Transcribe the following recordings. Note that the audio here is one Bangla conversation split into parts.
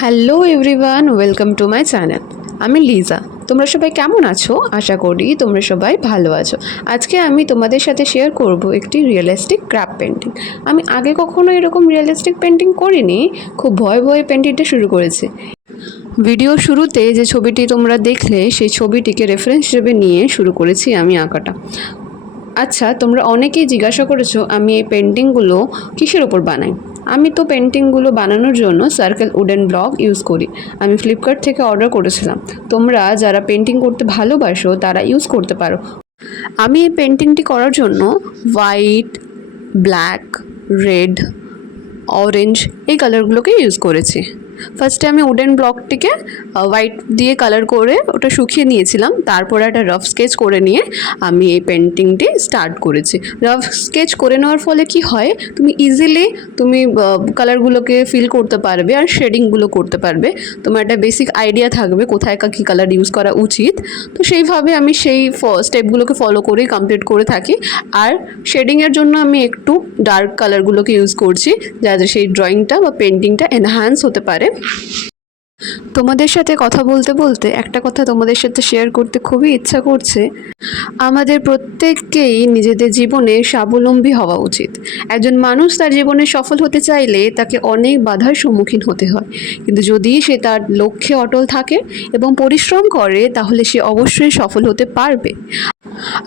Hello everyone, welcome to my channel. আমি লিজা। তোমরা সবাই কেমন আছো? আশা করি তোমরা সবাই ভালো আছো। আজকে আমি তোমাদের সাথে শেয়ার করব একটি রিয়েলিস্টিক ক্রাফট পেন্টিং। আমি আগে কখনো এরকম রিয়েলিস্টিক পেন্টিং করিনি, খুব ভয়ে ভয়ে পেন্টিংটা শুরু করেছি। ভিডিও শুরুতে যে ছবিটি তোমরা দেখলে সেই ছবিটিকে রেফারেন্স হিসেবে নিয়ে শুরু করেছি আমি আঁকাটা। আচ্ছা, তোমরা অনেকেই জিজ্ঞাসা করেছো আমি এই পেন্টিংগুলো কিসের ওপর বানাই। আমি তো পেন্টিংগুলো বানানোর জন্য সার্কেল উডেন ব্লক ইউজ করি। আমি ফ্লিপকার্ট থেকে অর্ডার করেছিলাম। তোমরা যারা পেন্টিং করতে ভালোবাসো তারা ইউজ করতে পারো। আমি এই পেন্টিংটি করার জন্য হোয়াইট, ব্ল্যাক, রেড, অরেঞ্জ এই কালারগুলোকে ইউজ করেছি। ফার্স্টে আমি উডেন ব্লকটিকে হোয়াইট দিয়ে কালার করে ওটা শুকিয়ে নিয়েছিলাম। তারপরে একটা রাফ স্কেচ করে নিয়ে আমি এই পেন্টিংটি স্টার্ট করেছি। রাফ স্কেচ করে নেওয়ার ফলে কি হয়, তুমি ইজিলি কালারগুলোকে ফিল করতে পারবে আর শেডিংগুলো করতে পারবে। তোমার একটা বেসিক আইডিয়া থাকবে কোথায় কী কালার ইউজ করা উচিত। তো সেইভাবে আমি সেই স্টেপগুলোকে ফলো করেই কমপ্লিট করে থাকি। আর শেডিংয়ের জন্য আমি একটু ডার্ক কালারগুলোকে ইউজ করছি যাতে সেই ড্রয়িংটা বা পেন্টিংটা এনহ্যান্স হতে পারে। তোমাদের সাথে কথা বলতে বলতে একটা কথা তোমাদের সাথে শেয়ার করতে খুবই ইচ্ছা করছে। আমাদের প্রত্যেককেই নিজেদের জীবনে স্বাবলম্বী হওয়া উচিত। একজন মানুষ তার জীবনে সফল হতে চাইলে তাকে অনেক বাধার সম্মুখীন হতে হয়, কিন্তু যদি সে তার লক্ষ্যে অটল থাকে এবং পরিশ্রম করে তাহলে সে অবশ্যই সফল হতে পারবে।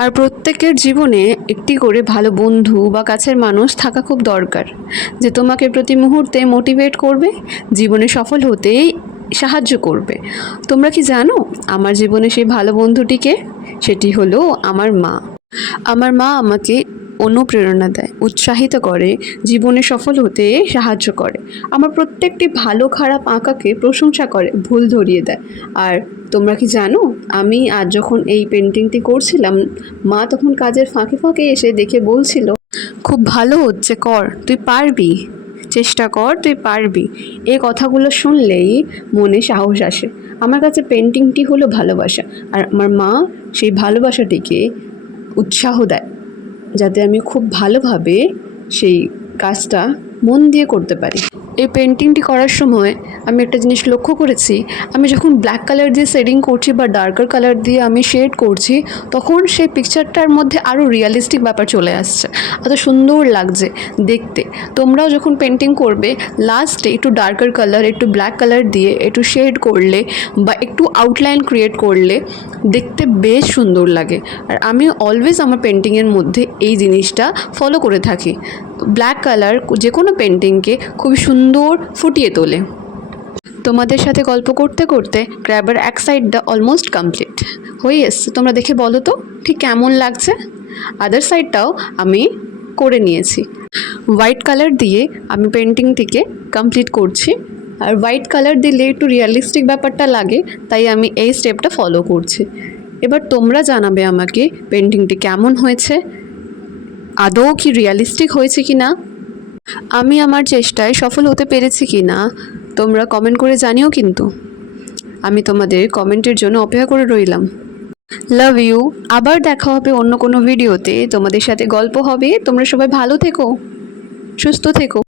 আর প্রত্যেকের জীবনে একটি করে ভালো বন্ধু বা কাছের মানুষ থাকা খুব দরকার, যে তোমাকে প্রতি মুহূর্তে মোটিভেট করবে, জীবনে সফল হতে সাহায্য করবে। তোমরা কি জানো আমার জীবনে সেই ভালো বন্ধুটিকে? সেটি হলো আমার মা। আমার মা আমাকে অনুপ্রেরণা দেয়, উৎসাহিত করে, জীবনে সফল হতে সাহায্য করে। আমার প্রত্যেকটি ভালো খারাপ আঁকাকে প্রশংসা করে, ভুল ধরিয়ে দেয়। আর তোমরা কি জানো আমি আজ যখন এই পেন্টিংটি করছিলাম, মা তখন কাজের ফাঁকে ফাঁকে এসে দেখে বলছিল, খুব ভালো হচ্ছে, কর, তুই পারবি, চেষ্টা কর, তুই পারবি। এই কথাগুলো শুনলেই মনে সাহস আসে। আমার কাছে পেন্টিংটি হলো ভালোবাসা, আর আমার মা সেই ভালোবাসাটিকে উৎসাহ দেয় যাতে আমি খুব ভালোভাবে সেই কাজটা মন দিয়ে করতে পারি। এই পেন্টিংটি করার সময় আমি একটা জিনিস লক্ষ্য করেছি, আমি যখন ব্ল্যাক কালার দিয়ে শেডিং করছি বা ডার্কার কালার দিয়ে আমি শেড করছি, তখন সেই পিকচারটার মধ্যে আরও রিয়েলিস্টিক ব্যাপার চলে আসছে, এত সুন্দর লাগছে দেখতে। তোমরাও যখন পেন্টিং করবে, লাস্টে একটু ডার্কার কালার, একটু ব্ল্যাক কালার দিয়ে একটু শেড করলে বা একটু আউটলাইন ক্রিয়েট করলে দেখতে বেশ সুন্দর লাগে। আর আমি অলওয়েজ আমার পেন্টিংয়ের মধ্যে এই জিনিসটা ফলো করে থাকি। ব্ল্যাক কালার যে কোনো পেন্টিংকে খুবই সুন্দর ফুটিয়ে তোলে। তোমাদের সাথে গল্প করতে করতে ক্র্যাবের এক সাইডটা অলমোস্ট কমপ্লিট হয়ে এসছে। তোমরা দেখে বলো তো ঠিক কেমন লাগছে। আদার সাইডটাও আমি করে নিয়েছি। হোয়াইট কালার দিয়ে আমি পেন্টিংটিকে কমপ্লিট করছি। আর হোয়াইট কালার দিলে একটু রিয়েলিস্টিক ব্যাপারটা লাগে, তাই আমি এই স্টেপটা ফলো করছি। এবার তোমরা জানাবে আমাকে পেন্টিংটি কেমন হয়েছে, আদৌ কি রিয়েলিস্টিক হয়েছে কি না, আমি আমার চেষ্টায় সফল হতে পেরেছি কি না। তোমরা কমেন্ট করে জানিও কিন্তু। আমি তোমাদের কমেন্টের জন্য অপেক্ষা করে রইলাম। Love you. আবার দেখা হবে অন্য কোনো ভিডিওতে, তোমাদের সাথে গল্প হবে। তোমরা সবাই ভালো থেকো, সুস্থ থেকো।